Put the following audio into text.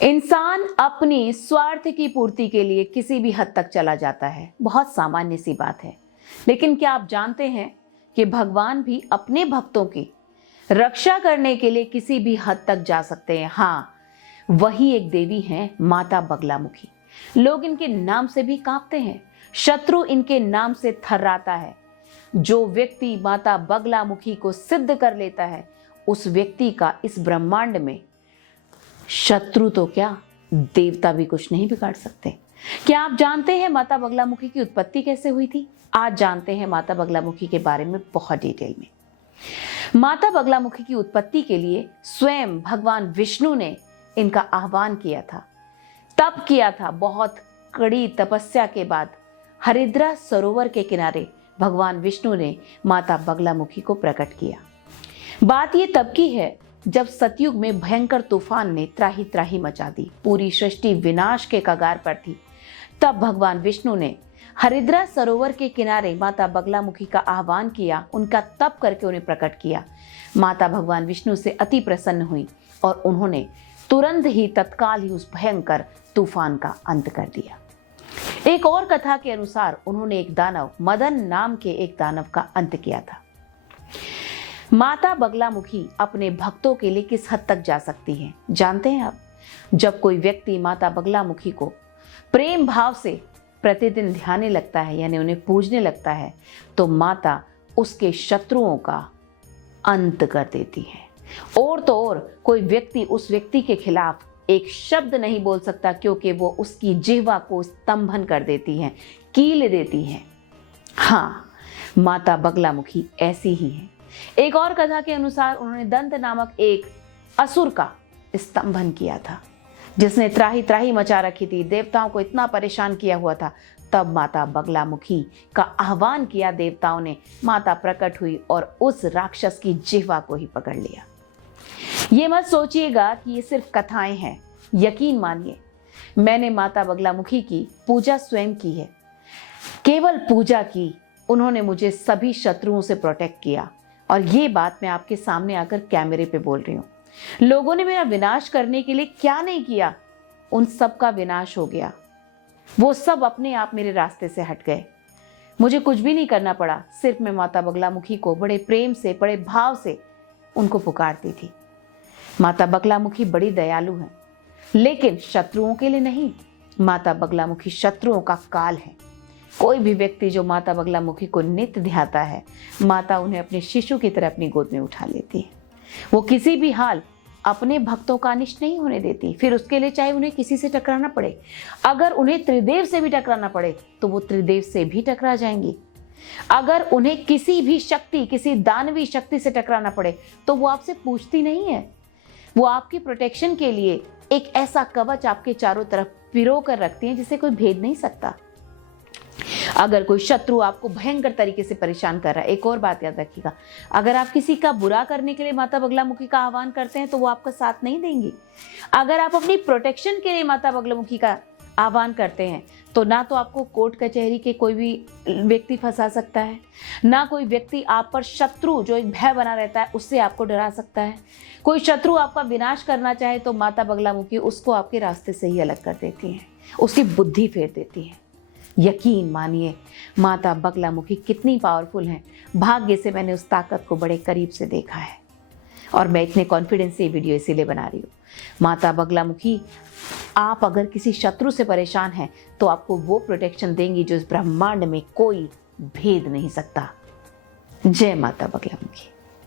इंसान अपनी स्वार्थ की पूर्ति के लिए किसी भी हद तक चला जाता है, बहुत सामान्य सी बात है। लेकिन क्या आप जानते हैं कि भगवान भी अपने भक्तों की रक्षा करने के लिए किसी भी हद तक जा सकते हैं। हाँ, वही एक देवी हैं माता बगलामुखी। लोग इनके नाम से भी कांपते हैं, शत्रु इनके नाम से थर्राता है। जो व्यक्ति माता बगलामुखी को सिद्ध कर लेता है, उस व्यक्ति का इस ब्रह्मांड में शत्रु तो क्या, देवता भी कुछ नहीं बिगाड़ सकते। क्या आप जानते हैं माता बगलामुखी की उत्पत्ति कैसे हुई थी? आज जानते हैं माता बगलामुखी के बारे में बहुत डिटेल में। माता बगलामुखी की उत्पत्ति के लिए स्वयं भगवान विष्णु ने इनका आह्वान किया था, तप किया था। बहुत कड़ी तपस्या के बाद हरिद्रा सरोवर के किनारे भगवान विष्णु ने माता बगलामुखी को प्रकट किया। बात ये तब की है जब सतयुग में भयंकर तूफान ने त्राही त्राही मचा दी, पूरी सृष्टि विनाश के कगार पर थी। तब भगवान विष्णु ने हरिद्रा सरोवर के किनारे माता बगलामुखी का आह्वान किया, उनका तप करके उन्हें प्रकट किया। माता भगवान विष्णु से अति प्रसन्न हुई और उन्होंने तुरंत ही तत्काल ही उस भयंकर तूफान का अंत कर दिया। एक और कथा के अनुसार उन्होंने एक दानव, मदन नाम के एक दानव का अंत किया था। माता बगलामुखी अपने भक्तों के लिए किस हद तक जा सकती है जानते हैं आप? जब कोई व्यक्ति माता बगलामुखी को प्रेम भाव से प्रतिदिन ध्याने लगता है, यानी उन्हें पूजने लगता है, तो माता उसके शत्रुओं का अंत कर देती है। और तो और कोई व्यक्ति उस व्यक्ति के खिलाफ एक शब्द नहीं बोल सकता, क्योंकि वो उसकी जिह्वा को स्तंभन कर देती हैं, कील देती हैं। हाँ, माता बगलामुखी ऐसी ही है। एक और कथा के अनुसार उन्होंने दंत नामक एक असुर का स्तंभन किया था, जिसने त्राही त्राही मचा रखी थी, देवताओं को इतना परेशान किया हुआ था। तब माता बगलामुखी का आह्वान किया देवताओं ने, माता प्रकट हुई और उस राक्षस की जिह्वा को ही पकड़ लिया। ये मत सोचिएगा कि ये सिर्फ कथाएं हैं, यकीन मानिए, मैंने माता बगलामुखी की पूजा स्वयं की है। केवल पूजा की, उन्होंने मुझे सभी शत्रुओं से प्रोटेक्ट किया। और ये बात मैं आपके सामने आकर कैमरे पे बोल रही हूँ। लोगों ने मेरा विनाश करने के लिए क्या नहीं किया, उन सब का विनाश हो गया। वो सब अपने आप मेरे रास्ते से हट गए। मुझे कुछ भी नहीं करना पड़ा, सिर्फ मैं माता बगलामुखी को बड़े प्रेम से, बड़े भाव से उनको पुकारती थी। माता बगलामुखी बड़ी दयालु है, लेकिन शत्रुओं के लिए नहीं। माता बगलामुखी शत्रुओं का काल है। कोई भी व्यक्ति जो माता बगलामुखी को नित्य ध्याता है, माता उन्हें अपने शिशु की तरह अपनी गोद में उठा लेती है। वो किसी भी हाल अपने भक्तों का अनिष्ट नहीं होने देती, फिर उसके लिए चाहे उन्हें किसी से टकराना पड़े। अगर उन्हें त्रिदेव से भी टकराना पड़े तो वो त्रिदेव से भी टकरा जाएंगी। अगर उन्हें किसी भी शक्ति, किसी दानवी शक्ति से टकराना पड़े तो वो आपसे पूछती नहीं है। वो आपकी प्रोटेक्शन के लिए एक ऐसा कवच आपके चारों तरफ पिरो कर रखती है जिसे कोई भेद नहीं सकता। अगर कोई शत्रु आपको भयंकर तरीके से परेशान कर रहा है, एक और बात याद रखिएगा, अगर आप किसी का बुरा करने के लिए माता बगलामुखी का आह्वान करते हैं तो वो आपका साथ नहीं देंगी। अगर आप अपनी प्रोटेक्शन के लिए माता बगलामुखी का आह्वान करते हैं तो ना तो आपको कोर्ट कचहरी के कोई भी व्यक्ति फंसा सकता है, ना कोई व्यक्ति आप पर शत्रु जो एक भय बना रहता है उससे आपको डरा सकता है। कोई शत्रु आपका विनाश करना चाहे तो माता बगलामुखी उसको आपके रास्ते से ही अलग कर देती है, उसकी बुद्धि फेर देती है। यकीन मानिए, माता बगलामुखी कितनी पावरफुल हैं। भाग्य से मैंने उस ताकत को बड़े करीब से देखा है और मैं इतने कॉन्फिडेंस से ये वीडियो इसीलिए बना रही हूँ। माता बगलामुखी, आप अगर किसी शत्रु से परेशान हैं तो आपको वो प्रोटेक्शन देंगी जो इस ब्रह्मांड में कोई भेद नहीं सकता। जय माता बगलामुखी।